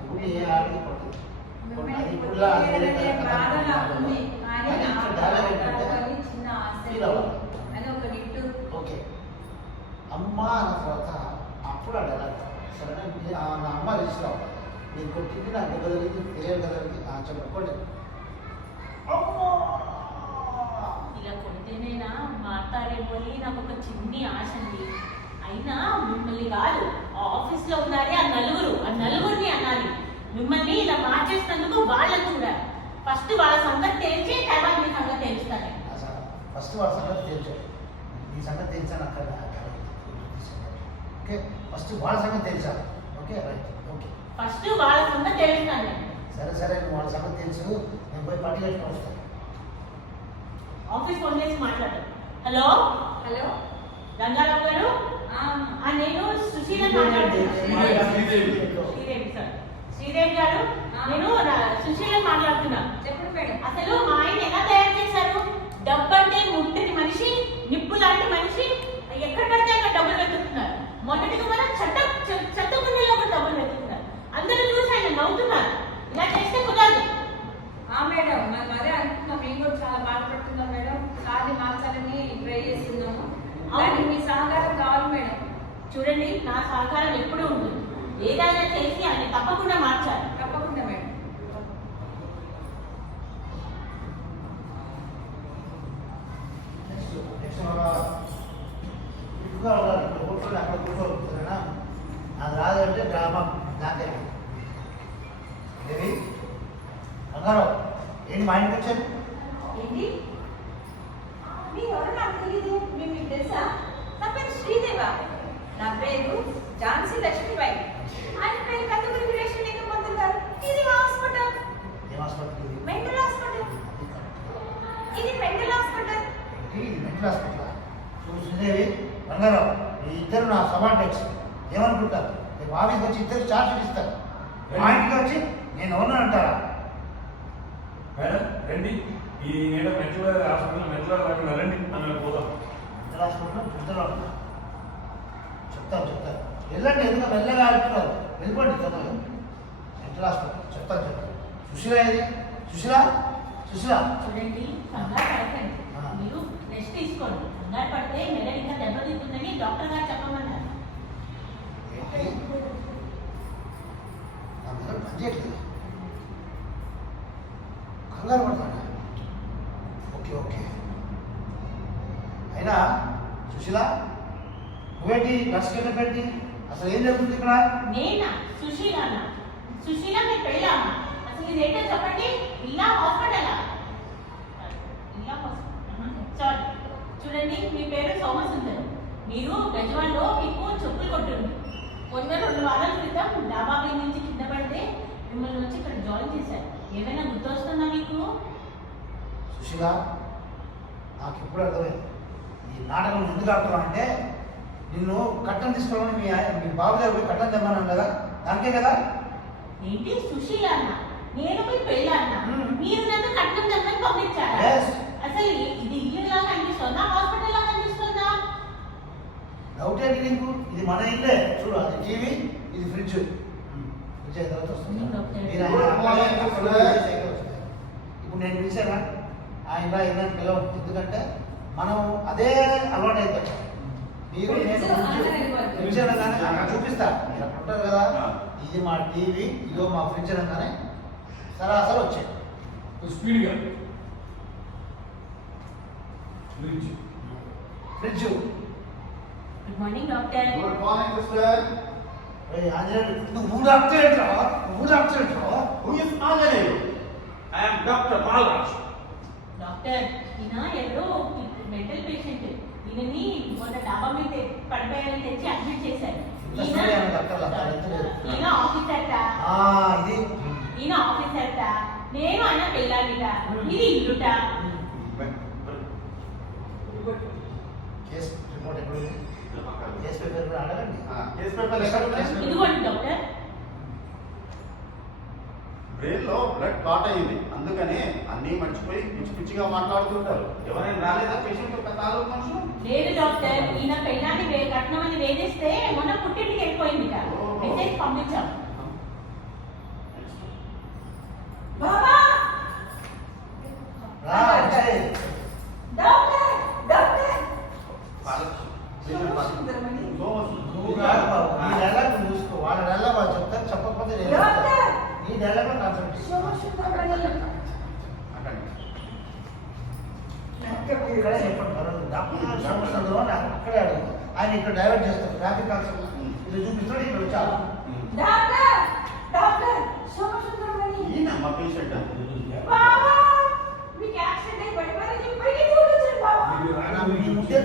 ఇప్పుడు ఏ ఆడది కొట్టదు. అది ఇప్పుడు లా బాధ ఉంది కానీ కానీ ఇక్కడ డైలాగ్ ఏంటంటే చిన్న ఆశ ఫీల్ అవ్వాలి. అని ఒక నిట్టు. ఓకే అమ్మ అన్న తర్వాత అప్పుడు ఆ డైలాగ్ సరే నా అమ్మ రిజిస్టర్ అవ్వాలి. నేను కొట్టింది నాకు గదలింది తెలియదు గదలింది చెప్పండి. ఇలా కొడితేనేనా మాట్లాడేమో అని నాకు ఒక చిన్ని ఆశ అండి. అయినా మిమ్మల్ని కాదు, ఆఫీస్ లో ఉన్నారే ఆ నలుగురిని అనాలి. మిమ్మల్ని ఇలా మార్చేసినందుకు వాళ్ళని చూడాలి. ఫస్ట్ వాళ్ళ సంగతి తెలిసి తర్వాత మీ సంగతి తెలుస్తాను. ఫస్ట్ వాళ్ళ సంగతి తెలుసు, ఈ సంగతి తెలిసాను అక్కడ. ఓకే ఫస్ట్ వాళ్ళ సంగతి తెలిసాను. ఓకే రైట్ ఓకే ఫస్ట్ వాళ్ళ సంగతి తెలుస్తాను. సరే సరే నువ్వు వాళ్ళ సంగతి తెలుసు, నేను పోయి పట్టి కట్టుకొని వస్తాను. ఆఫీస్ ఫోన్ చేసి మాట్లాడు. హలో హలో రంగారావు గారు, నేను సుశీల మాట్లాడుతున్నాను. శ్రీదేవి సార్, శ్రీదేవి గారు, నేను సుశీల మాట్లాడుతున్నా. చెప్పండి మేడం. అసలు మా ఆయన ఎలా తయారు చేశారు? డబ్బంటే ముట్టని మనిషి, నిప్పు లాంటి మనిషి, ఎక్కడ పడితే అక్కడ డబ్బులు వెతుకుతున్నారు. మొన్నటికి మనం చెత్తకుండీలో ఒక డబ్బులు వెతుకుతున్నారు. అందరూ చూసి ఆయన నవ్వుతున్నారు. ఇలా చేస్తే కుదరదు. మేడం మరి అదే అనుకున్నాం, మేము కూడా చాలా బాధపడుతున్నాం మేడం. సార్ని మార్చాలని ట్రై చేస్తున్నాము. దానికి మీ సహకారం కావాలి మేడం. చూడండి, నా సహకారం ఎప్పుడూ ఉంటుంది. ఏదైనా చేసి ఆయన తప్పకుండా మార్చాలి. తప్పకుండా మేడం. కూర్చొని అక్కడ కూర్చోగలుగుతారా? అది రాదంటే డ్రామా నాకే. బంగారం ఏంటి మా ఇంటికి వచ్చారు? ఏంటి మీ ఎవరు నాకు తెలియదు. మేము మీకు తెలుసా? నా పేరు శ్రీదేవా. నా పేరు ఝాన్సీ లక్ష్మీబాయి. ఆయన పేరు కందుకూరి వీరేశలింగం పంతులు గారు. ఇది హాస్పిటల్. ఏం హాస్పిటల్ ఇది? Mental hospital. ఇది మెంటల్ హాస్పిటల్. ఇది మెంటల్ హాస్పిటల్. శ్రీదేవి బంగారం ఈ ఇద్దరు నా సబార్డినేట్స్. ఏమనుకుంటారు? రేపు ఆఫీస్కి వచ్చి ఇద్దరు చార్జ్ చూపిస్తారు. మా ఇంటికి వచ్చి నేను ఎవరు అంటారా? మేడం రండి, ఈ నేడ మెంటల్ హాస్పిటల్ రండి, మనం పోదాం. మెంటల్ హాస్పిటల్ మెంటల్ చెప్తాను వెళ్ళండి, ఎందుకు మెల్లగా ఆడుతున్నారు? వెళ్ళిపోండి తొందరగా. మెంటల్ హాస్పిటల్ చెప్తాను. సుశీల ఏది? సుశీల చూడండి, కంగారు పడకండి. మీరు రెస్ట్ తీసుకోండి. కంగారు పడితే మెదడు ఇంకా దెబ్బతింటుందని డాక్టర్ గారు చెప్పమన్నారు. ఏంటి నా మెదడు పనిచేయట్లేదు, కంగారు పడతాను. ఓకే అయినా సుశీల నువ్వేంటి నర్సుకెళ్ళి పెట్టి అసలు ఏం జరుగుతుంది ఇక్కడ? నేనా? సుశీల మీ పెళ్ళామా? అసలు ఇదేంటో చెప్పండి. ఇలా హాస్పిటలా? సారీ, చూడండి, మీ పేరు సోమసుందర్. మీరు గజవాల్లో మీకు చెప్పులు కొట్టుంది. మొన్న 2 వారాల క్రితం డాబా మీద నుంచి కింద పడితే మిమ్మల్ని వచ్చి ఇక్కడ జాయిన్ చేశారు. ఏమైనా గుర్తొస్తుందా మీకు? సుశీల నాకు ఇప్పుడు అర్థమైంది ఈ నాటకం ఎందుకు ఆడుతున్నావు అంటే, నిన్ను కట్టం తీసుకోవాలని మీ బాబు దగ్గర పోయి కట్టం తెమ్మన్నాను కదా, దానికే కదా. ఏంటి సుశీల అన్న? నేను మీ పెళ్ళాన్న. మీరు నన్ను కట్నం తెమ్మని పంపించారా? Yes. అసలు ఇది ఇల్లులా కనిపిస్తుందా, హాస్పిటల్ లా కనిపిస్తుందా? డౌట్ ఏంటి నీకు? ఇది మన ఇల్లే. చూడు, అది టీవీ, ఇది ఫ్రిడ్జ్. ఫ్రిడ్జ్ అయిన తర్వాత వస్తుంది. ఇప్పుడు నేను పిలిచానా ఆయన ఇలా పిలవండి, ఎందుకంటే మనం అదే అలవాటు అయిపోతాం. మీరు నేను ఫ్రిడ్జ్ అనగానే అక్కడ చూపిస్తా, మీరు అక్కడ ఉంటారు కదా, ఇది మా టీవీ, ఇదో మా ఫ్రిడ్జ్ అనగానే సరాసరి వచ్చాయి. స్పీడ్గా fridge. Good morning doctor. Good morning sister. ఏయ్, ఆంజనేయుడు, నువ్వు డాక్టర్ ఏంట్రా? నువ్వు డాక్టర్ ఏంట్రా? Who is Anjaneyu? I am Dr. Balraj. Doctor ఈయన ఎవరో మెంటల్ పేషెంట్. ఈయనని మొన్న డాబా మీద పడిపోయారని తెచ్చి అడ్మిట్ చేశారు. ఈయన ఆఫీసర్ట, ఇది ఈయన ఆఫీసర్ట, నేను ఆయన పెళ్ళాలిట, ఇది ఇల్లుట. కేసు రిపోర్ట్ ఎక్కడ ఉంది? కేసు పేపర్ కూడా అడగండి. కేస్ పేపర్ ఎక్కడ ఉన్నాయి? ఇదిగోండి డాక్టర్. బ్రెయిన్ లో బ్లడ్ క్లాట్ అయింది, అందుకని అన్నీ మర్చిపోయి పిచ్చి పిచ్చిగా మాట్లాడుతుంటారు. ఎవరైనా రాలేదా పేషెంట్ పెద్ద ఆలోచన మనుషులు? లేదు డాక్టర్, ఈయన పెళ్ళాన్ని కట్నం అని వేధిస్తే మొన్న పుట్టింటికి వెళ్ళిపోయిందిట. మెసేజ్ పంపించాం. బాబా రా, వచ్చేయ్. డాక్టర్ డాక్టర్ సుందరమణి, నువ్వు కాదు బాబు, నీ డైలాగ్ నువ్వు చూసుకో. వాళ్ళ డైలాగ్ వాళ్ళు చెప్తారు, చెప్పకపోతే నేను చెప్తాను. డాక్టర్ నీ డైలాగ్ లో కాన్సెప్ట్ ఇక్కడే చెప్పండి. డాక్టర్ సమస్యలు నాకు అక్కడే అడుగు. ఆయన ఇక్కడ డైవర్ట్ చేస్తారు. ట్రాఫిక్ కాన్సెప్ట్ ఇది చూపిస్తాడు, ఇక్కడ వచ్చాను. డాక్టర్ డాక్టర్ సోమసుందరమణి ఈయన మా పేషెంట్. బాబా మీకు యాక్సిడెంట్ అయి పడిపోయారని ఇప్పటికీ చూడొచ్చాను బాబా. మీ ముందే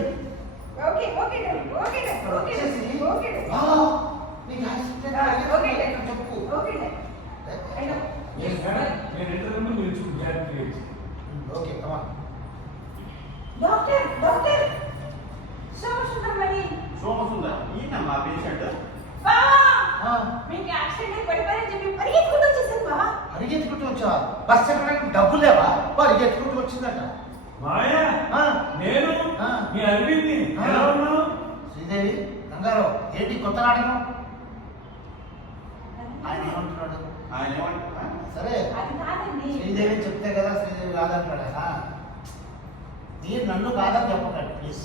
ఓకే ఓకే డాక్టర్ ఓకే ఇక్కడ డాక్టర్ ఓకే వచ్చేసి ఓకే డాక్టర్ నీకు యాక్సిడెంట్ ఓకే అయ్యింది. డాక్టర్ చెప్పు. ఓకే డాక్టర్ అయినా okay come on. Doctor doctor Somasundaramani Somasundar ఈయన మా పేషెంట్. బాబా మీకు యాక్సిడెంట్ అయి పడిపోయారని చెప్పి పరిగెత్తుకుంటూ వచ్చేసాను బాబా. పరిగెత్తుకుంటూ వచ్చా? బస్ ఎక్కడానికి డబ్బులు లేవా? పరిగెత్తుకుంటూ వచ్చిందట. మాయా ఆ, నేను ఆ. మీ అరవింద్ని ఎలా ఉన్నావు? శ్రీదేవి గంగారావు ఏంటి కొత్త నాటకం? ఆయన ఏమంటున్నాడు? ఆయన ఏమంటారు? సరే అది కాదండి. శ్రీదేవి చెప్తే కదా శ్రీదేవి కాదంటాడు ఆయన. మీరు నన్ను కాదని చెప్పకండి ప్లీజ్.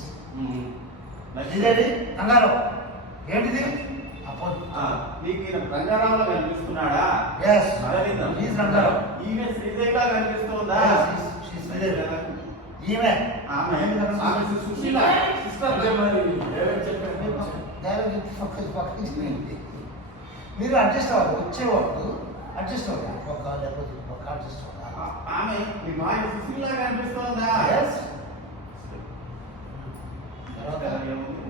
శ్రీదేవి గంగారావు ఏంటిది? నీకు ఈయన రంగారావులో కనిపిస్తున్నాడా? Yes. అరవిందం. Please, రంగారావు. ఈమె శ్రీదేవిలా కనిపిస్తుందా? శ్రీదేవి ఈమె ఆమె ఆమె సుశీల. అదే మరి డైరెక్ట్ చెప్పాను. మీరు అడ్జస్ట్ అవ్వాలి, వచ్చేవాళ్ళు అడ్జస్ట్ అవ్వాలి. ఒక లేకపోతే ఒక అడ్జస్ట్ అవ్వాలి. ఆమె మీ మాయ సుశీల కనిపిస్తుందా? Yes. తర్వాత తర్వాత ఏముంది?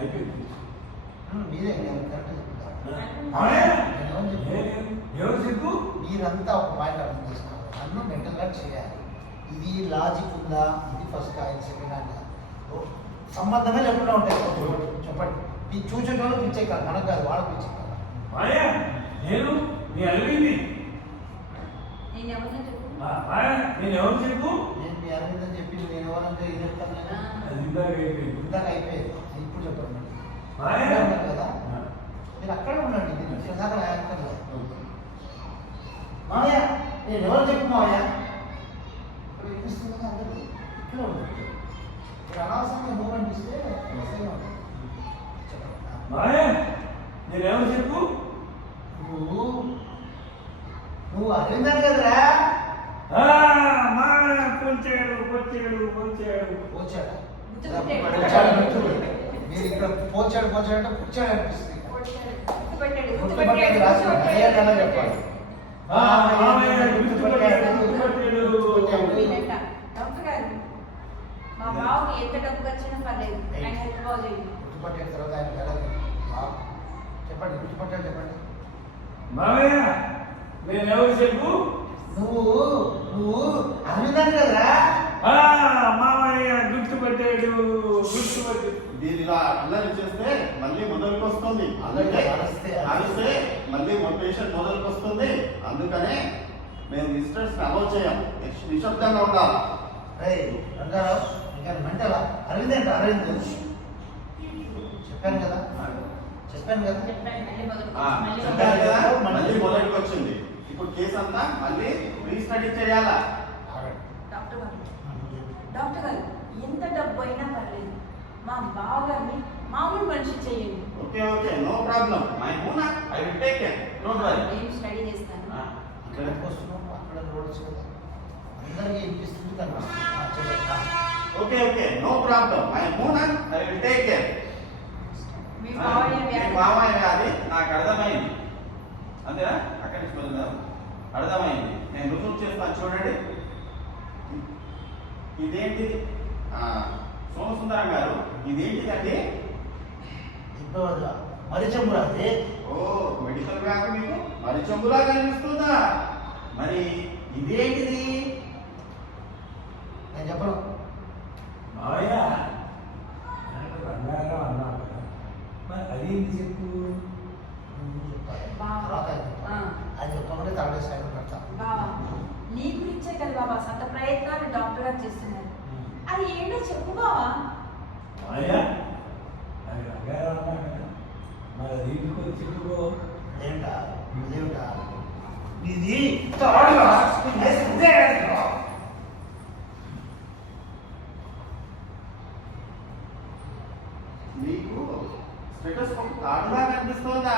అయిపోయింది. మీరే నేను కరెక్ట్ చెప్తాను. మాయా నేను చెప్తాను. ఎవరు చెప్పు? మీరంతా ఒక పాయింట్ అర్థం చేసుకోవాలి. నన్ను మెంటల్గా చేయాలి. ఇది లాజిక్ ఉందా? ఇది ఫస్ట్ ఆయన సెకండ్ ఆయన సంబంధమే లేకుండా ఉంటాయి. చెప్పండి. మీ చూసేటోళ్ళు పిచ్చే కాదు, మనకు కాదు, వాళ్ళకి పిచ్చే కాదు. మాయా నేను మీ అరవింద్ని. నేను ఎవరినో చెప్పు. మాయా నేను ఎవరు చెప్పు? నేను మీ అరవింద్ అని చెప్పి నేను ఎవరంటే ఇది చెప్తాను కదా. అది ఇందాక అయిపోయింది. ఇందాక అయిపోయేది, ఇప్పుడు చెప్పండి. మాయా ఉన్నారు కదా, మీరు అక్కడే ఉండండి. నేను ఇందాక రాయక్కర్లేదు. మావయ్య నేను ఎవరు చెప్పు మావయ్య? ఇక్కడ వినిపిస్తుంది కదా అందరికీ. ఇక్కడ ఉండండి. మీరు అనవసరంగా మూమెంట్ ఇస్తే అసహ్యం ఉంటుంది. చెప్పండి. మాయా నేను ఎవరు చెప్పు? నువ్వు అరవిందం కదరా? మాయా పొంచాడు పొంచాడు పొంచాడు. పోచాడా? గుర్తుపెట్టాడు. పోచాడు గుర్తు. మీరు ఇక్కడ పోచాడు పోచాడు అంటే పుచ్చాడు అనిపిస్తుంది. గుర్తుపెట్టాడు గుర్తుపట్టేది రాసి మర్యాద ఎలా చెప్పాలి? వీళ్ళంట. డాక్టర్ గారు మా బావకి ఎంత డబ్బు ఖర్చైనా పర్లేదు, ఆయన హెల్త్ బాగోలేదు. గుర్తుపట్టిన తర్వాత ఆయన ఎలా చెప్పండి. గుర్తుపట్టాడు చెప్పండి. మామయ్య నేను ఎవరు చెప్పు? నువ్వు అరవిందం కదరా? మామయ్య గుర్తుపట్టాడు గుర్తుపట్టాడు. మీరు ఇలా అల్లరి చేస్తే మళ్ళీ మొదలుకు వస్తుంది. అందుకే అరిస్తే మళ్ళీ పేషెంట్ మొదలుకు వస్తుంది. అందుకనే మేము విజిటర్స్ అలౌ చేయం, నిశ్శబ్దంగా ఉండాలి. రంగారావు ఇంకా మెంటలా? అరవింద్ అంటే అరవింద్ చెప్పాను కదా. చెప్పండి, మళ్ళీ మొదలు చెప్పారు కదా, మళ్ళీ మొదలుకు వచ్చింది. ఇప్పుడు కేసు అంతా మళ్ళీ రీస్టడీ చేయాలా? డాక్టర్ గారు డాక్టర్ గారు ఎంత డబ్బు అయినా పర్లేదు, మా బావగారిని మామూలు మనిషి చేయండి. Okay okay, no problem. మై హూనా I will take care, don't worry. నేను స్టడీ చేస్తాను. ఇక్కడికి వస్తున్నాము, అక్కడ రోడ్స్ కదా అందరికీ వినిపిస్తుంది కనిపిస్తుంది. Okay okay, no problem. మై హూనా ఐ విల్ టేక్ కేర్. మీ బావ మామయ్య ఇదేంటిది సోమసుందరం గారు ఇదేంటిదండి? మరి చెంబురాది. ఓ మెడికల్ బ్యాగ్ మీకు మరి చెంబులా కనిపిస్తుందా? మరి ఇదేంటిది? నేను చెప్పను. మావయ్య నాకు బంగారం అన్నావు కదా, మరి అది ఏంటి చెప్పు. అది చెప్పగానే తాడే సైడ్ పెడతా. బావా నీ గురించే కదా బాబా అంత ప్రయత్నాలు డాక్టర్ గారు చేస్తున్నారు. అది ఏంటో చెప్పు బావా. మావయ్య నాకు బంగారం అన్నావు కదా, మరి అది ఇంటికి చెప్పుకో. ఏంటా ఇదేమిటా ఇది? మీకు స్టెటోస్కోప్ తాడులా కనిపిస్తోందా?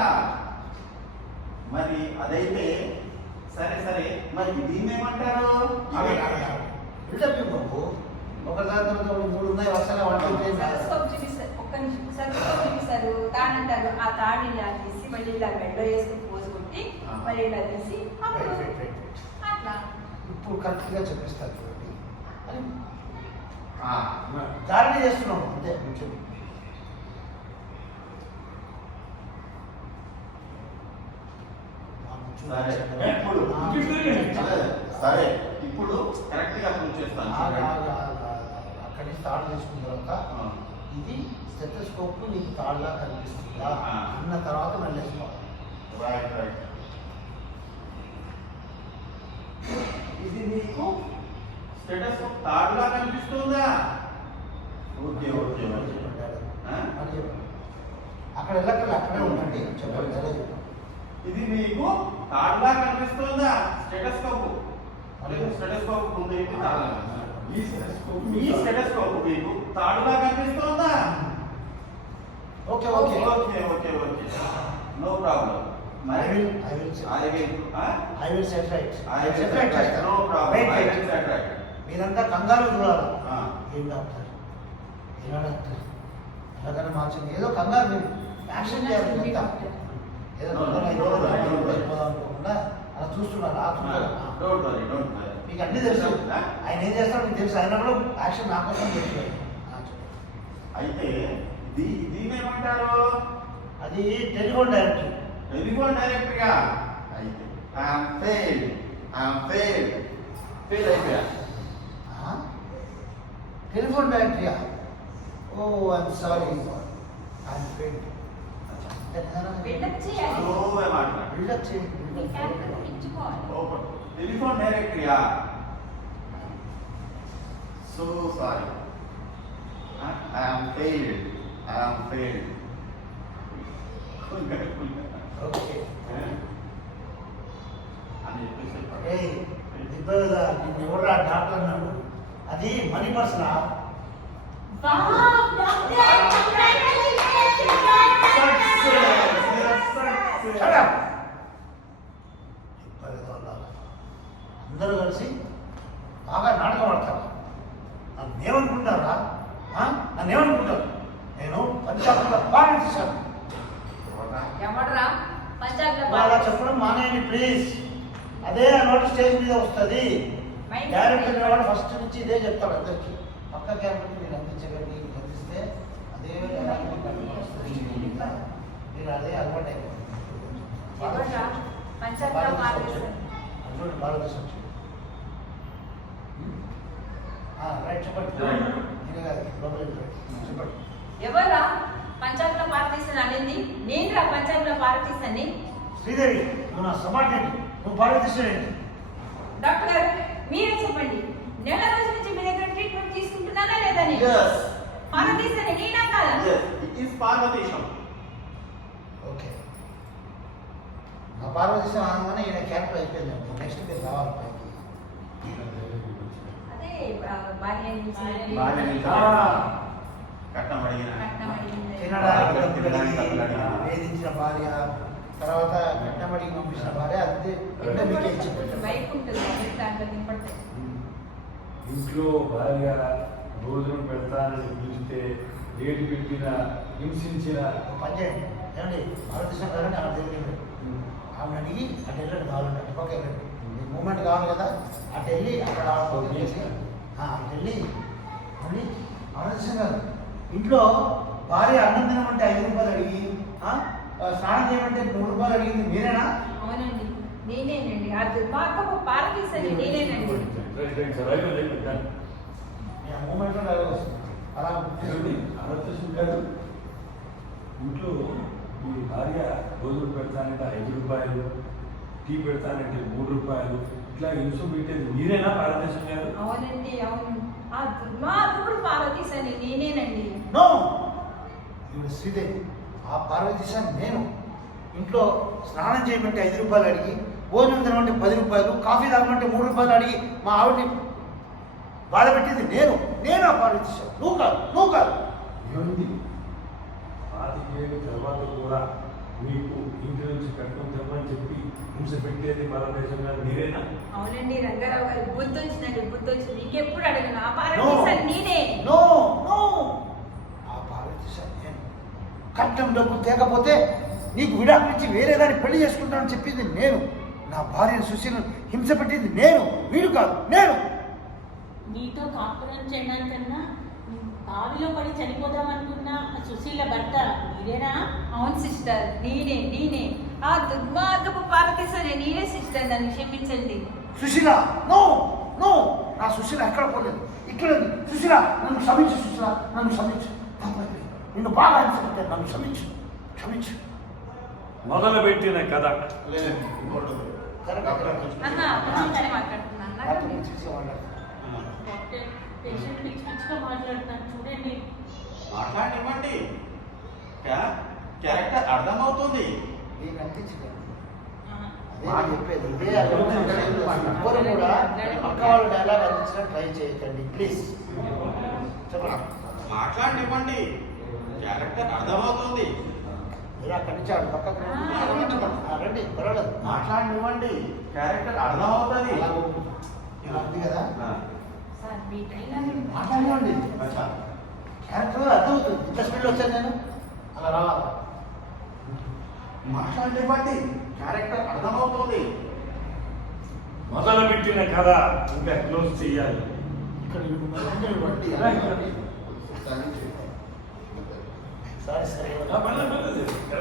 మరి అదైతే సరే సరే, మరి దీన్ని ఏమంటారు? బాబు ఒక దాని తర్వాత 3 ఉన్నాయి వరుసగా వంటలు సెటస్కోప్ చూపిస్తారు. ఒక్క నిమిషం సెటస్కోప్ చూపిస్తారు. తాడు అంటారు. ఆ తాడు ఇలా తీసి మళ్ళీ ఇలా మెడలో వేసుకుని పోసుకుంటే మళ్ళీ ఇలా తీసి అప్పుడు అట్లా ఇప్పుడు కరెక్ట్గా చెప్పిస్తారు చూడండి. అని ఆ, దారిని చేస్తున్నాం అంతే. కొంచెం సరే ఇప్పుడు సరే ఇప్పుడు కరెక్ట్ గా ప్రూవ్ చేస్తాను. అక్కడి నుంచి తాడు తీసుకున్న తర్వాత ఇది స్టెథోస్కోప్ నీకు తాడులా కనిపిస్తుందా అన్న తర్వాత మళ్ళీ వేసుకోవాలి. Right right. ఇది మీకు స్టెటోస్కోప్ తాడులా కనిపిస్తుందా? Okay okay okay. అక్కడ వెళ్ళక్కర్లే, అక్కడే ఉండండి. చెప్పండి అదే చెప్పండి. ఇది మీకు తాడులా కనిపిస్తుందా? స్టెటోస్కోప్ స్టెటోస్కోప్ ముందు ఏంటి తాడులా? ఈ స్టెటోస్కోప్ మీకు తాడులా కనిపిస్తుందా? Okay okay okay okay okay, no problem. మరి I will set right. No problem. మీరంతా కంగారు చూడాలి. ఏం డాక్టర్ ఎలా డాక్టర్ ఎలాగైనా మార్చింది ఏదో కంగారు మీరు యాక్షన్ చేయాలి. ఏదో అనుకోకుండా అలా చూస్తున్నారు. మీకు అన్నీ తెలుసు. ఆయన ఏం చేస్తాడో మీకు తెలుసు. ఆయన కూడా యాక్షన్ నా కోసం చేస్తున్నాడు. అయితే దీన్నేమంటారు? అది టెలిఫోన్ డైరెక్టరీ. టెలిఫోన్ డైరెక్టరీగా అయితే ఫెయిల్ అయిపోయా. టెలిఫోన్ డైరెక్టరీయా? Oh I'm sorry, I'm fail. Buildup చేయాలి. స్లోగా మాట్లాడు. బిల్డప్ నీ చేయండి. క్యారెక్టర్ ఇచ్చుకోవాలి. టెలిఫోన్ డైరెక్టరీయా? So sorry, I'm failed. Okay అని చెప్పేసి ఏయ్ దిబ్బగా నిన్ను ఎవరు డాక్టర్ అన్నాడు? అది మనీ పర్సనా? అందరూ కలిసి బాగా నాటకం ఆడతారు. నన్ను ఏమనుకుంటారా? నన్ను ఏమనుకుంటారు? నేను పంచాయతీలో పాలన చేశాను. ఎవడరా పంచాయతీలో అలా చెప్పడం మానేయండి ప్లీజ్. అదే నోటి స్టేజ్ మీద వస్తుంది. క్యారెక్టర్ వాడు ఫస్ట్ నుంచి ఇదే చెప్తాడు అందరికి. పక్క క్యారెక్టర్ మీరు అందించగలిగి అందిస్తే అదే మీరు అదే అలవాటు ఎవడరా పంచాయతీలో మాట్లాడుతున్నారు. అయిపోయింది. భారతదేశం రైట్ చెప్పండి. నేనే కాదు లోపలికి చెప్పండి. ఎవరా పంచాయతీలో పార్టీసన్ అనేది? నేనురా పంచాయతీలో పార్టీసన్ని. శ్రీదేవి నువ్వు నా సబార్డినేట్. నువ్వు భారతదేశం డాక్టర్ గారు మీరే చెప్పండి. నెల రోజుల నుంచి మీ దగ్గర ట్రీట్మెంట్ తీసుకుంటున్నానా లేదా? పార్టీసన్ నేనా కాదా? It is Parvateesam. ఓకే నా భారతదేశం అనగానే ఈయన క్యారెక్టర్ అయిపోయింది. నెక్స్ట్ మీరు రావాలి పైకి. అదే భార్య కట్నం అడిగిన వేధించిన భార్య, తర్వాత కట్టబడికి పంపించిన భార్య, అదే మీకే ఇచ్చింది. బైక్ ఉంటుంది దాంట్లో నింపడతాయి. ఇంట్లో భార్య భోజనం పెడతానని పిలిస్తే ఏడు పెట్టిన హింసించిన పని చేయండి. ఏమండి భారతదేశం కాదండి ఆమె తెలియదు. ఆమె అడిగి అటు వెళ్ళండి. కావాలండి అటు పక్క వెళ్ళండి. మీకు మూమెంట్ కావాలి కదా, అటు వెళ్ళి అక్కడ అటు వెళ్ళి అవును ఆనందం గారు ఇంట్లో భార్య అన్నం తినమంటే 5 రూపాయలు అడిగి స్నానం చేయమంటే 3 రూపాయలు అడిగింది మీరేనా? అవునండి నేనేనండి. ఆ దుర్మార్గపు పారదీసని నేనేనండి. మూమెంట్లో అలా ఆలోచించి గారు ఇంట్లో మీ భార్య రోజులు పెడతానంటే 5 రూపాయలు, టీ పెడతానంటే 3 రూపాయలు, ఇట్లా ఇన్సు పెట్టేది మీరేనా భారతదేశం గారు? అవునండి అవును. ఆ దుర్మార్గపుడు పారదీసని నేనేనండి. నో ఇప్పుడు శ్రీదేవి ఆ పార్వతీశాన్ని నేను ఇంట్లో స్నానం చేయమంటే 5 రూపాయలు అడిగి, భోజనం తినమంటే 10 రూపాయలు, కాఫీ తాగమంటే 3 రూపాయలు అడిగి మా ఆవిడని బాధ పెట్టింది నేను ఆ పార్వతీశాను, నువ్వు కాదు. ఏముంది 25 తర్వాత కూడా మీకు ఇంటి నుంచి కట్టుకొని తెమ్మని చెప్పి హింస పెట్టేది భారతదేశం గారు మీరేనా? అవునండి రంగారావు గారు బుద్ధి వచ్చిందండి, బుద్ధి వచ్చింది. ఇంకెప్పుడు అడగను. ఆ పారదీసని నేనే. నో ఆ పార్వతీశాన్ని నేను. కట్నం డబ్బులు తేకపోతే నీకు విడాకులు ఇచ్చి వేరే దాన్ని పెళ్లి చేసుకుంటానని చెప్పింది నేను. నా భార్యను సుశీలను హింస పెట్టింది వీడు కాదు నేను. నీతో కాపురం చేయడం కన్నా బావిలో పడి చనిపోదామనుకున్న సుశీల భర్త మీరేనా? అవును సిస్టర్ నేనే. ఆ దుర్మార్గపు పారదీసని నేనే సిస్టర్. నన్ను క్షమించండి. సుశీల నో నా సుశీల ఎక్కడ పోలేదు, ఇక్కడ ఉంది. సుశీల నన్ను క్షమించు, సుశీల నన్ను క్షమించు. నిన్ను బాగా హింస పెట్టాను, నన్ను క్షమించు. మొదలు పెట్టిన కథ అన్నా కొంచెం మాట్లాడుతున్నా పేషెంట్ పిచ్చి పిచ్చిగా మాట్లాడుతున్నాను చూడండి. మాట్లాడివ్వండి. క్యారెక్టర్ అర్థమవుతుంది. నేను అనిపించింది అదే చెప్పేది. ఇదే ఎవ్వరు కూడా పక్క వాళ్ళు డైలాగ్ అందించడం ట్రై చేయకండి ప్లీజ్. చెప్పరా మాట్లాడివ్వండి. క్యారెక్టర్ అర్థమవుతుంది. మీరు అక్కడి నుంచి ఆడు పక్కకు రండి, పర్వాలేదు. మాట్లాడివ్వండి. క్యారెక్టర్ అర్థమవుతుంది. ఇలా ఉంది కదా, సార్ మీ ట్రైనర్ మాట్లాడివ్వండి. క్యారెక్టర్ అర్థమవుతుంది. ఇంత స్పీడ్లో వచ్చాను నేను, అలా రావాలి. మాట్లాడివ్వండి. క్యారెక్టర్ అర్థమవుతుంది. మొదలు పెట్టిన కథ ఇంకా క్లోజ్ చేయాలి. ఇక్కడ ఇవ్వండి. సరే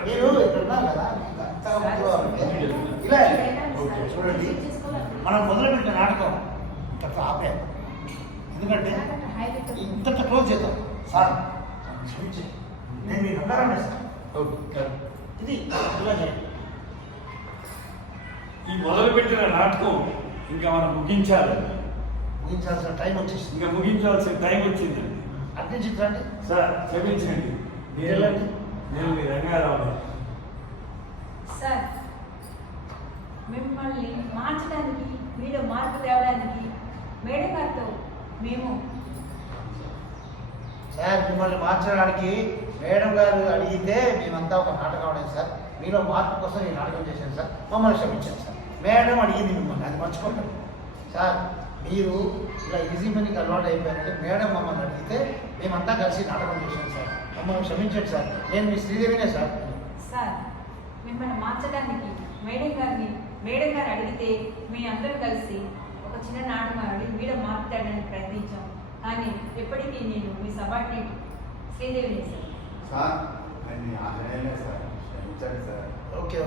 మీరు ఇక్కడ ఉన్నారు కదా, ఇలా చూడండి. మనం మొదలుపెట్టిన నాటకం ఇంత ఆపాము. ఎందుకంటే ఇంత క్లోజ్ చేద్దాం సార్. క్షమించండి, నేను మీ రంగారావు సార్. ఇది ఇలా చేయండి. ఈ మొదలు పెట్టిన నాటకం ఇంకా మనం ముగించాలి. ముగించాల్సిన టైం వచ్చేసింది. ఇంకా ముగించాల్సిన టైం వచ్చిందండి. అన్ని చిత్రాన్ని సార్ క్షమించండి, నేను మీ రంగారావు. సార్ మిమ్మల్ని మార్చడానికి, మీలో మార్పు తేవడానికి మేడం గారితో మేము సార్ మిమ్మల్ని మార్చడానికి మేడం గారు అడిగితే మేమంతా ఒక నాటకం ఆడాం సార్. మీలో మార్పు కోసం ఈ నాటకం చేశాను సార్. మమ్మల్ని క్షమించాను సార్. మేడం అడిగింది మిమ్మల్ని, అది మర్చిపోకండి సార్. మీరు ఇలా ఈజీ మనీకి అలవాటు అయిపోయారంటే మేడం మమ్మల్ని అడిగితే మేమంతా కలిసి నాటకం చేశాం సార్. మమ్మల్ని క్షమించండి సార్. నేను మీ శ్రీదేవినే సార్. సార్ మిమ్మల్ని మార్చడానికి మేడం గారు అడిగితే మీ అందరూ కలిసి ఒక చిన్న నాటకం ఆడి మీలో మార్పుతాడని ప్రయత్నించాం. కానీ ఎప్పటికీ నేను మీ సబార్డినేట్ శ్రీదేవిని సార్. సార్ నేను ఆశ్చర్యలే సార్. క్షమించండి సార్. ఓకే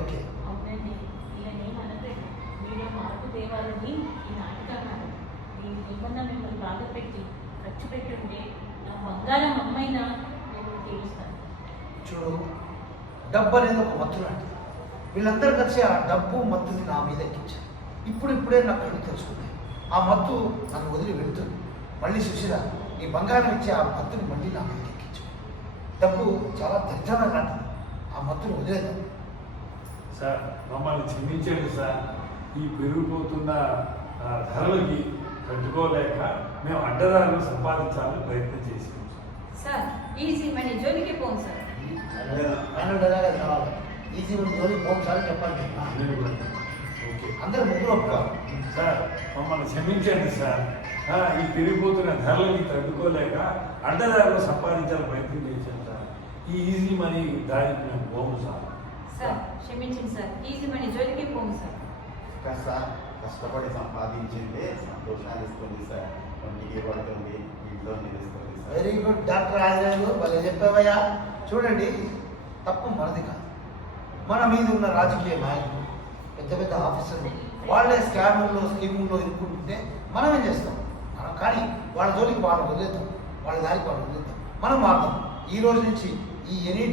అవునండి, ఇలా నేను అనలేదు. మీలో మార్పు తేవాలని ఈ నాటకాలు నేను ఏమన్నా మిమ్మల్ని బాధ పెట్టి ఖర్చు పెట్టి ఉంటే నా బంగారం అమ్మైనా నేను తీరుస్తాను. చూడు, డబ్బు అనేది ఒక మత్తు లాంటిది. వీళ్ళందరూ కలిసి ఆ డబ్బు మత్తుని నా మీద ఎక్కించారు. ఇప్పుడే నా కళ్ళు తెలుసుకున్నాయి. ఆ మత్తు నన్ను వదిలి వెళ్తుంది. మళ్ళీ సుశీల నీ బంగారం ఇచ్చి ఆ మత్తుని మళ్ళీ నా మీద ఎక్కించు. డబ్బు చాలా దరిద్రమైన లాంటిది. ఆ మత్తుని వదిలేద్దాం. సార్ మమ్మల్ని క్షమించండి సార్. ఈ పెరిగిపోతున్న ధరలకి తట్టుకోలేక మేము అడ్డదారులు సంపాదించాలని ప్రయత్నం చేసాం సార్. ఈజీ మనీ జోలికి పోం సార్. ఫైనల్ డైలాగ్ అది కావాలి. ఈజీ జోలి పోసారి చెప్పండి. ఓకే అందరూ ముగ్గురు ఒప్పుకోవాలి సార్. మమ్మల్ని క్షమించండి సార్. ఈ పెరిగిపోతున్న ధరలకి తట్టుకోలేక అడ్డదారులు సంపాదించాలని ప్రయత్నం చేశాం సార్. ఈ ఈజీ మనీ దానికి మేము పోము సార్. సార్ క్షమించండి సార్. ఈజీ మనీ జోలికి పోం సార్. సార్ కష్టపడి సంపాదించిందే సంతోషాన్ని ఇస్తుంది సార్. ఇంటికి పడుతుంది, ఇంట్లో వెరీ గుడ్ డాక్టర్ ఆంజనేయులు భలే చెప్పావయ్యా. చూడండి, తప్పు మనది కాదు. మన మీద ఉన్న రాజకీయ నాయకులు, పెద్ద పెద్ద ఆఫీసర్లు వాళ్ళే స్కాముల్లో స్కీముల్లో ఇరుక్కుంటుంటే మనం ఏం చేస్తాం? మనం కానీ వాళ్ళ జోలికి వాళ్ళు వదిలేద్దాం, వాళ్ళ దారికి వాళ్ళు వదిలేద్దాం. మనం మారుతాం. ఈ రోజు నుంచి ఈ ఎనీ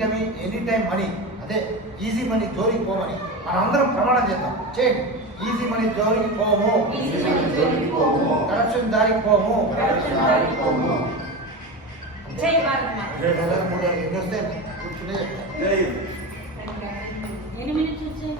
టైం మనీ, అదే ఈజీ మనీ జోలికి పోమని మనందరం ప్రమాణం చేద్దాం. చేయండి. ఈజీ మనీ జోలికి పోము, కరప్షన్ దారికి పోము. జై భారత్ మాత. 2 నెలలు 3 నెలలు ఎన్ని వస్తే కూర్చునే చెప్తాను. ఎన్ని మినిట్స్ వచ్చాయి?